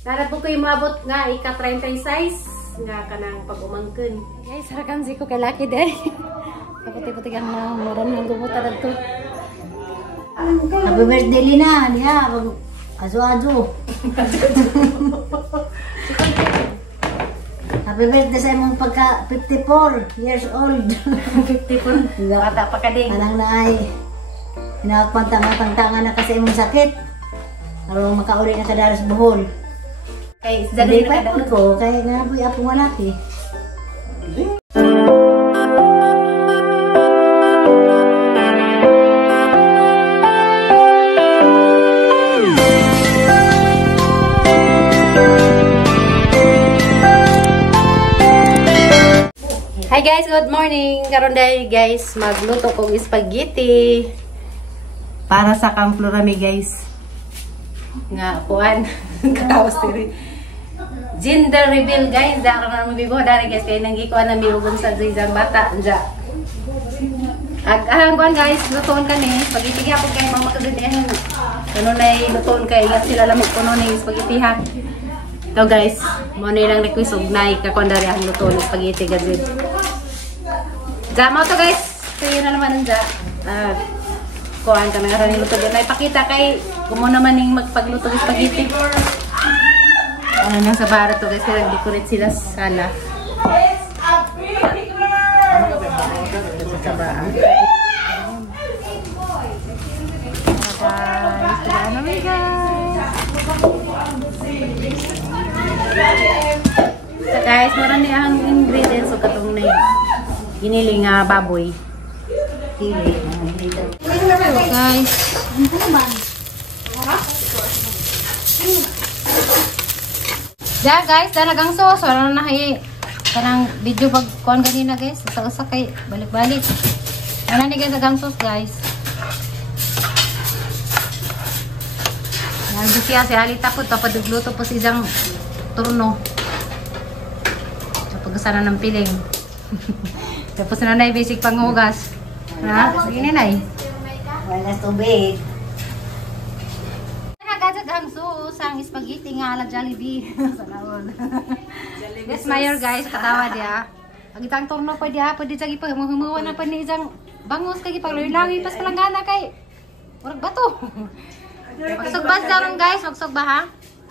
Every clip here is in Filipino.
Darat po kayo maabot nga ika-36 nga kanang pag-umangkin. Guys, harakan si ko kay Lucky day. Kaputi-puti kang namuran ng gumuta dito. Happy birthday Lina, niya. Azo-azo. Happy birthday sa imong pagka 54 years old. 54. Bata pa ka ding. Anang naay. Hinakpantang-tangan na kasi imong sakit. Aron makauli na kadalas buhol. Kay Dali pa ko, kaya nga po yung malaki. Hi guys, good morning. Karon dahil guys, magluto kong spaghetti para sa kang Florami guys. Nga puan katawas diri. Gender reveal guys, dara na mabibo dari guys kay nang gikuan na miugon sa zizang bata anja. Kuan guys, lutoon kani spaghetti gyapon kay mama kadinihan. Kuno nay lutoon kay ingat sila lamig kuno ning spaghetti ha. Ito guys, mo ni lang request og nay ka kuan dari ang lutoon ng spaghetti gazid. Jama to guys, kayo na naman anja. Kuan ka na rin luto din. Ipakita kay kumo naman ning magpagluto ng spaghetti. Ano nang sa bara to guys, nag-decorate sila sa sala. Sa bara. So guys, marami ang ingredients o katong na giniling baboy. Guys, da guys, dalagang sauce wala na kay kanang video pag kuan ganina guys, usa-usa kay balik-balik. Wala ni guys dagang sauce guys. Yan siya si Alita po papadugluto po si isang turno. Tapos sana ng piling. Tapos na na basic panghugas. Ha? Sige nanay. Wala tubig. Nagkagagang sauce ang spaghetti nga ala Jollibee. Salamat. Yes, mayor guys, katawa dia. Ang itang turno pa dia, pwede sa gipa humuwa na pa ni isang bangus kay gipaglangi pas palanggana kay murag bato. Magsugba daron guys, magsugba ha.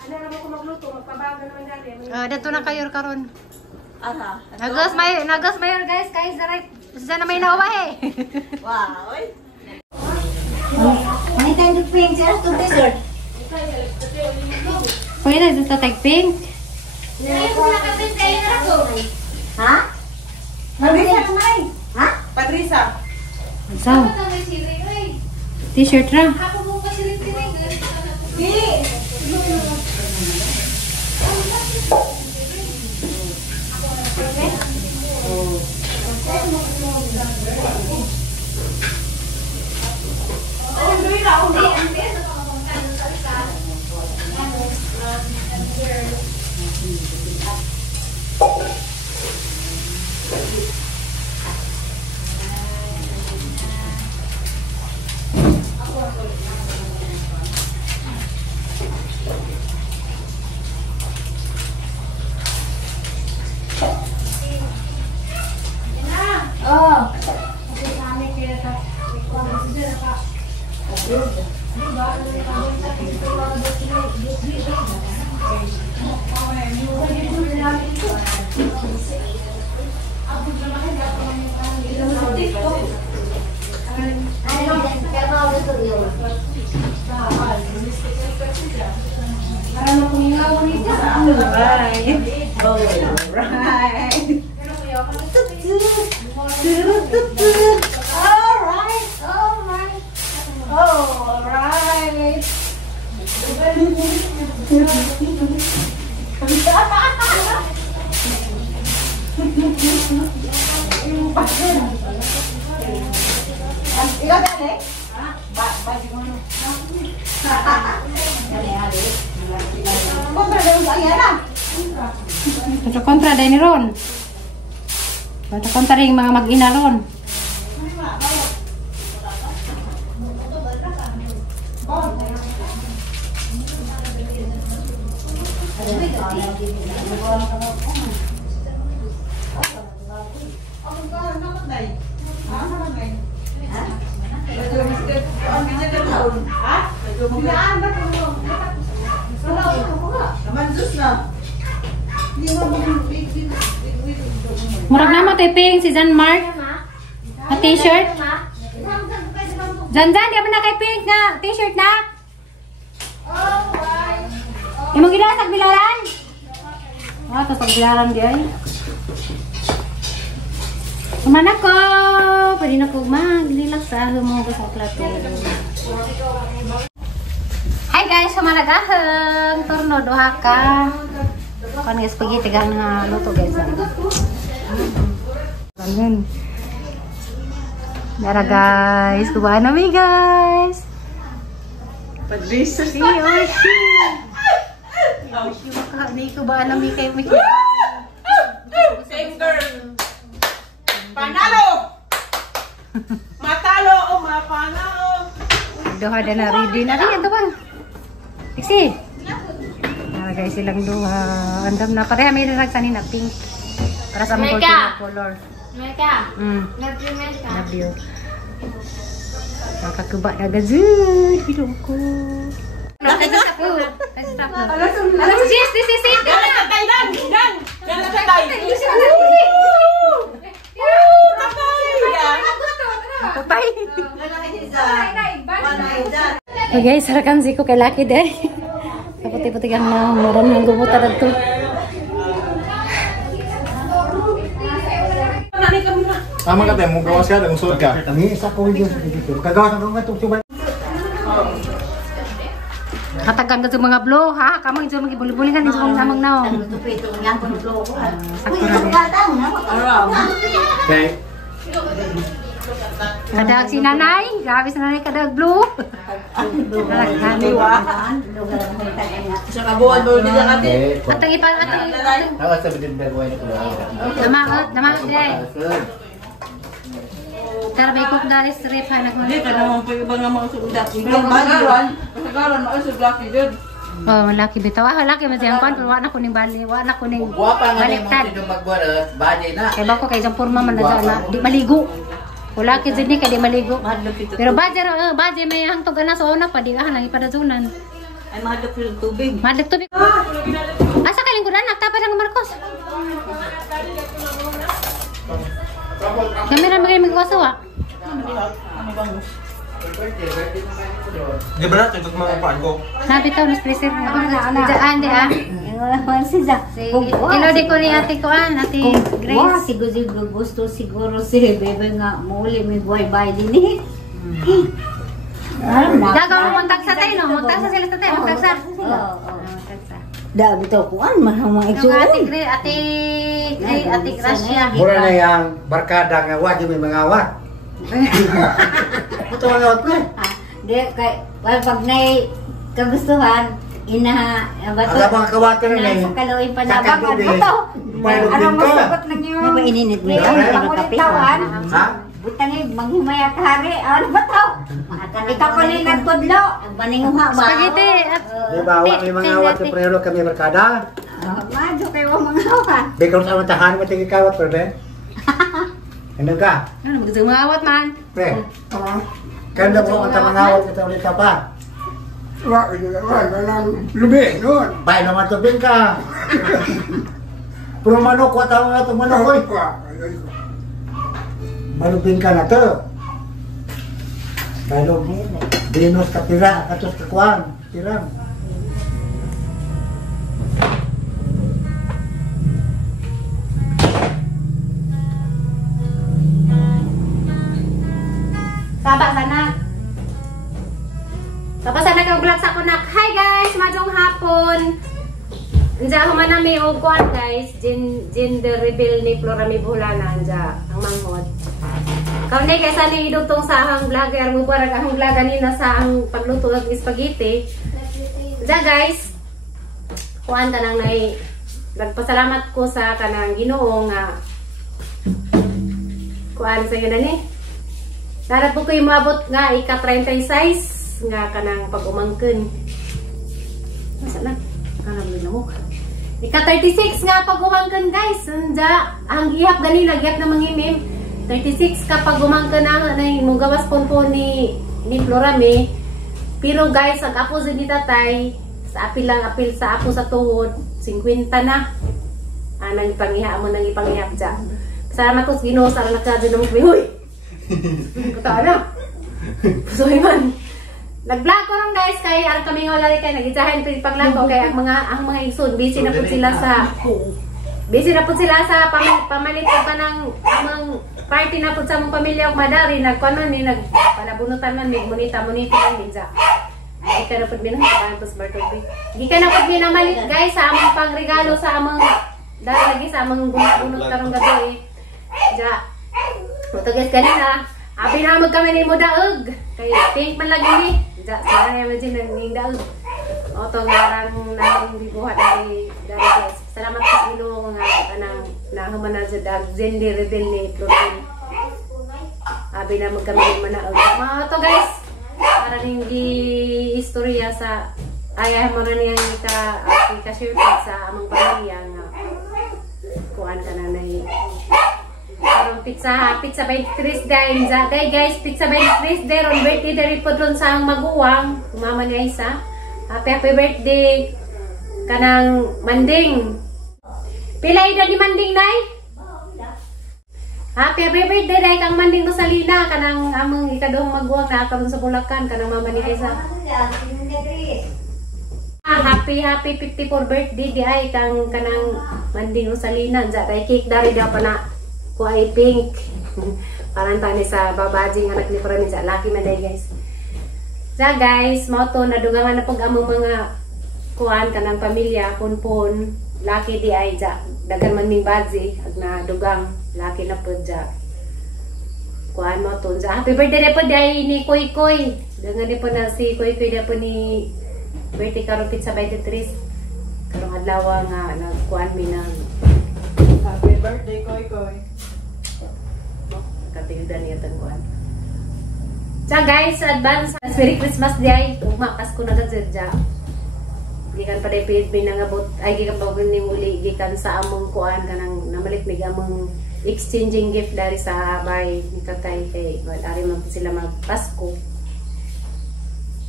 Ano na mo magluto, magpabago naman dali. Dito na kayo karon. Aha. Nagos mayor guys, guys, daray. Sana may nawa eh. Wow. Any kind of pink just to dessert. Pwede sa tag-pink. Ha? Patrisa kamay. Ha? Patrisa. So. T-shirt ra. Kontra din ron. Kontra rin mga mag-ina ron. Murag na matiping si Jan Mark. Na t-shirt. Jan, di ba na kay pink na t-shirt na? Imong gila sa bilaran? Tapos pagbilaran di ay. Kumana ko! Pwede na ko mag-relax sa mo ko sa plato. Hi guys! Sumanagahang! Turno, duha ka. Kan guys, spaghetti gang na luto guys. Ganun. Dara guys! Kubaan na mi guys! Pagbisa Si Oshi! Hindi kubaan na mi kay Miki. Finger! Panalo! Matalo o mapanalo! Duha na na ready na rin. Ito ba? Tiksi! Dara guys, silang duha. Andam na. Pareha may nagsanin na pink. Para sa mga color. Mereka, Love Mereka. you. Nakakubak na gazoo. Hilo ko. Alas, sis, sis. Galang ka tayo lang! Gang! Galang ka tayo! Patay. Okay guys, harakan si ko kay Lucky deh. Kaputi-puti kang na meron ng gumutan na to. Tama ka tayo, mong gawas ka, nagusod ka. Kami isa ko yung kagawa ng mga itong Katagan ka sa mga blow, ha? Kamang ito magibuli-bulingan ito kong samang na. Sakto na. Okay. Kadag si nanay. Grabe si nanay kadag blue. Sa kabuhan mo din ang atin. Atang ipan, atang ipan. Ako sa bidin berway na pula. Namaot, deh. Tara may cook dali strip ha Hindi ka nagmamit. naman pa iba nga mga suundat. Kasagaran, maaso Lucky dyan. Oh, malaki bitaw. Ah, malaki man siyang pan. Wala na kuning bali. Wala na kuning Guwapa nga na yung baliktad. mga sinong magbuhat, badi na. Kaya ba ko kay isang purma man na dyan na. Di maligo. Wala kid ni kay di maligo. Pero badger may hangtog na so na pa di ka lang ipadazunan. Ay, mahal ko yung tubig. Madlag tubig. Asa ka lingkuran nagtapad ang Marcos. Gamira magay magwasawa. Ano bang? Di ba natin ito mga paan ko? Nabitaw nos freezer. Daan di ah. Si Elodie ko ni ate ko ate Grace. Siguro gusto siguro si Bebe nga muli may buhay-buhay din eh. Dagaw mo magtagsa tayo no? Magtagsa sila sa tayo. Magtagsa. Dami to kuan mahang mga Yung ate igsuon. ate Gracia. Mura na yung barkada nga wadi may mga awat. Ito mga awat ko. Di kay pag nay kagustuhan ina bato. Ang mga kawatan na Sa kaloy pa na Sa bago kagabi. bato. Mayroon din ka. Ano ba ininit mo? Pangulitawan. Ha? Butang manghimaya ka hari. Ano ba to? Ikaw ko ni nagkudlo. Maninguha ba? Spaghetti at Di ba awat may mga awat yung prero kami barkada? Madyo kayo mga hawa. Bikaw sa tahan mo tingin kawat pero be. Ano ka? ano magdang mga awat man. Pre. Kanda mo ang mga awat ito ulit ka pa. Lubi, noon. Bay naman tubig ka. Pero manok, wata mo nga itong manok ko eh. Malubin ka na to. Balog, dinos ka tira, katos ka kuwan, tirang. Saba sana. Tapos sana kay vlog sa kunak. Hi guys, madong hapon. Anja human nami og kuan guys, gender reveal ni Florami Bulana anja ang manghod. Kaunay kay sa ni idugtong sa ahang vlogger mo parang ahang vlog kanina sa ang pagluto ng spaghetti. Anja guys, kuan tanang nay nagpasalamat ko sa kanang Ginoo nga kuan sa yun ni. Darat po kayo maabot nga ika-36 nga kanang pag-umangkin. Masa na? Kanang minamok. Ika 36 nga pag umangkan guys. Ang gihap ganina, gihap na mangimim. 36 ka pag umangkan na mong gawas ponpon ni Florame. Pero guys, ang apo ni tatay, sa apil sa apo sa tuhod, 50 na. Nang ipangiha mo, nang ipangihap dyan. Salamat ko sa Ginoo sa nakadyo ng kami. Huy! Kutaan na. Pusoy man. Nag-vlog ko lang guys, kay ang kami nga lari kay nag-itsahan paglang ko kay ang mga igsoon busy na po sila sa pamalit ko pa ng party na po sa mong pamilya o madari nagkuano ni nagpalabunutan man ni monita man sa hindi ka na po binang sa birthday. Hindi ka na po binamalit guys sa among pangregalo sa among dahil lagi sa among bunot karong gabi ja ito guys kanina abi na kami ni mo daog kay pink man lagi ni ja sila na imagine nang daog o to ngarang nang bibuhat dari guys salamat sa Ginoo nga kanang nahuman sa dag gender rebel ni Florine abi na kami ni manaog mga to guys para hindi istorya sa ayaw mo na niyang ka-share sa among pamilya nga kuan ka na karong pizza 23 day guys, pizza 23 day ron birthday dari po dron sa ang maguwang mama niya isa. Happy birthday kanang Manding. Pila edad ni Manding nay? Happy birthday day kang Manding Rosalina kanang among ikaduhang maguwang na karon sa Bulacan kanang mama niya isa. Happy 54 birthday di ay kang kanang Manding Rosalina sa tay cake dari daw pa na kuay pink. Parang tani sa babaji nga anak ni Florame sa lucky man day guys. Sa guys, mo to nadugangan na pag among mga kuan kanang pamilya punpun lucky di ay ja dagan man ning baji ag nadugang lucky na pud ja. Kuan mo to ja happy birthday po day ni Koy Koy. Dangan di po na si Koy Koy di po ni birthday karong pizza 23 karong adlaw nga nagkuan mi nang Happy birthday, Koy Koy. katigdan niya tangkuan. So guys, advance Merry Christmas day. Ugma Pasko na gadya. Gikan pa day PSB nangabot ay gikan pa ni muli gikan sa among kuan kanang namalit mig among exchanging gift dari sa bay ni Tatay kay ari man sila magpasko.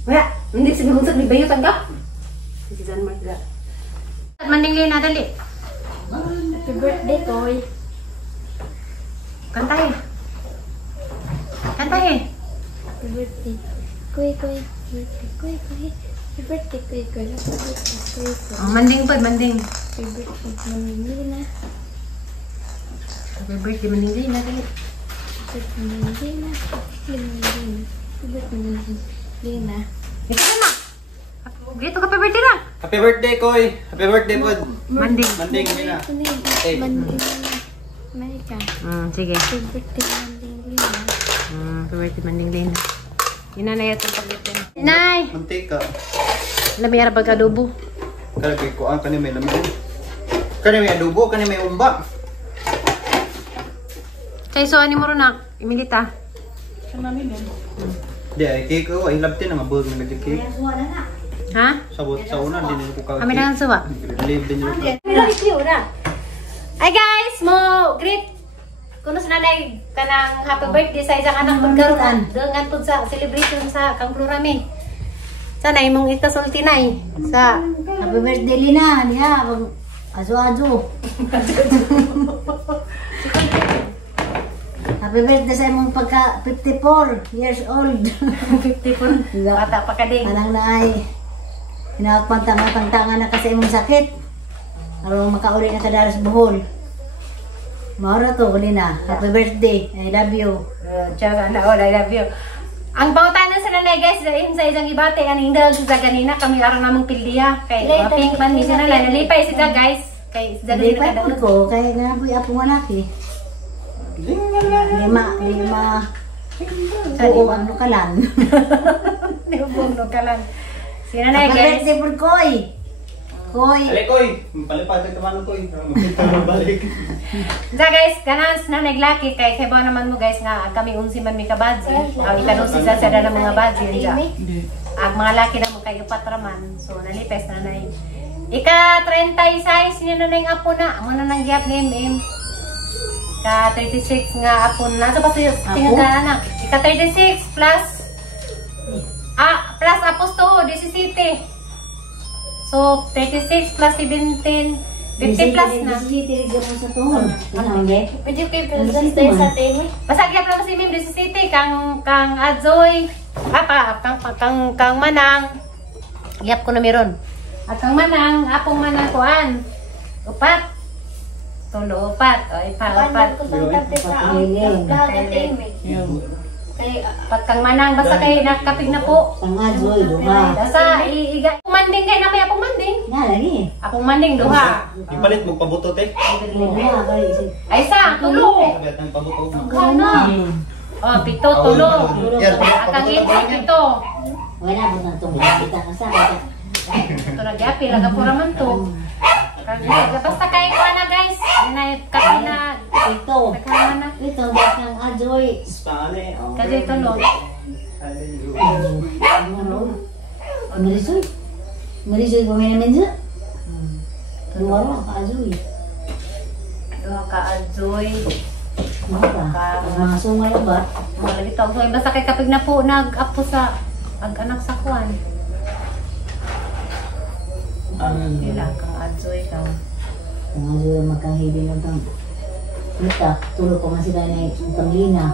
Wala, hindi siguro sa bayutan ka. Sige jan magda. Mandingin na dali. Happy birthday, Koy. Kantahin. Kantahin. Happy birthday. Koy, Koy. Koy, Koy. Happy birthday, Koy, Koy. Happy birthday, Koy, Koy. Oh, manding po, manding. Happy birthday, Manding na. Happy birthday, manding na dali. Happy birthday, Manding na. Happy birthday, Manding na. Ito na. Dito ka, happy birthday na. Happy birthday, Koy! Happy birthday, Pod! Manding. Manding, hindi na. Eh. Manding na. Marika. Sige. Happy birthday, Manding na. Happy birthday, manding din. Inanay itong paglitin. Nay! Mantika. Lamiyara ba kadubo? Kaya kay ko ang kanina may laman. Kanina may adobo, kanina may umba. Kay so, ani mo rin na. Imilita. Di ay cake ko, ay labtin na mabul mo nag-cake. Ha? Sabot sa una, din ko ka. Kami na ang suwa. Live din yun. Hi guys! Mo greet! Kuno sa nanay kanang happy birthday sa isang anak pagkaroon. Dengan po sa celebration sa Kang Florame. Sana imong ikasulti nay sa Happy birthday Lina, niya, aso-aso. Happy birthday sa imong pagka 54 years old. 54. Bata pa ka din. Anang na ay hinakpantang-tangan na kasi imong sakit. Aron makauli na kadalas buhol. Maura to, Lina. Happy birthday. I love you. Tiyaga na all, I love you. Ang pautanan sa nanay guys, dahil sa isang ibate, aning dag sa ganina, kami araw namang pildiya. Kay pink man, misa na lang, nalipay sila guys. Kay sa Hindi ganina pa kadawag. ko, kaya nga po yung apo manaki. Lima. Oo, ang lukalan. Nilubong no kalan. Si nanay Happy guys. birthday po, Koy. Koy. Ali, Koy! Palipad ito man, Koy. Makita mo balik. Sa guys, kanas na naglaki kay kay ba naman mo guys nga kami unsi man mi kabadzi. Ang ikadusi sa sada ng mga badzi diya. Ang mga laki na mo kay upat raman. So nalipes na nay. Ika 36 niya na yung apo na. Amo na nang giap ni MM. Ika 36 nga apo na. So kasi tingnan na. Ika 36 plus plus apos to 17. So 36 plus 17 50 plus na. Disitig mo sa tuhod. Ano ba? Pwede kayo present tayo sa team. Basta gyap lang si Mim 17 kang Adzoy. Kang Manang. Gyap ko na meron. At kang Manang, apong Manang kuan. Upat. Tulo upat. O Paano upat. ko sa tapos sa vlog at team Kay Pat kang Manang basta kay nakapig na po. Pangadzoy, duha. Basta iiga. Apong manding kay na may apong manding. Na lagi. Apong manding duha. Ipalit mo pabuto te. Duha kay Ay sa tulo. Sabi ang pabuto. Kana. Oh, pito tulo. Yan, Akang insi pito. wala mo nang tong kita ka sa kata. Ito na gapi, laga pura man to. Basta kay ko na guys. Inay kapi na Ito. nagkama na. Ito bakang adzoy. Kasi ito no. Marisoy. Marisoy ko may namin sa. Luwaro ka adzoy. Duha ka Adzoy. Maka. Mga sumay ba? Lagi to. So, basta kay kapig na po nag-apo sa anak sa kuan. Ila kang Adzoy kang. Mga adzoy magkahibi ng tang. Kita, tulog ko man sila na panglina.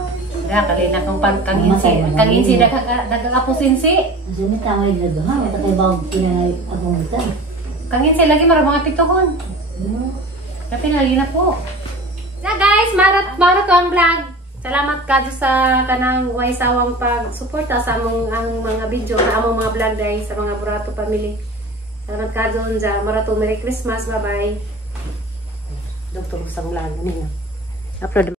Ya kalina kang kanginsi daga sinsi. Kasi may tama yung nagawa. May takay bawag pinanay akong kita. Kanginsi lagi mara mga pituhon. Tapi lagi na po. Na guys, marat to ang vlog. Salamat kadto sa kanang way sawang pag-suporta sa among ang mga video na among mga vlog guys sa mga Burato family. Salamat kadto sa Marato. Merry Christmas. Bye-bye. Doktor sa vlog ninyo. Upload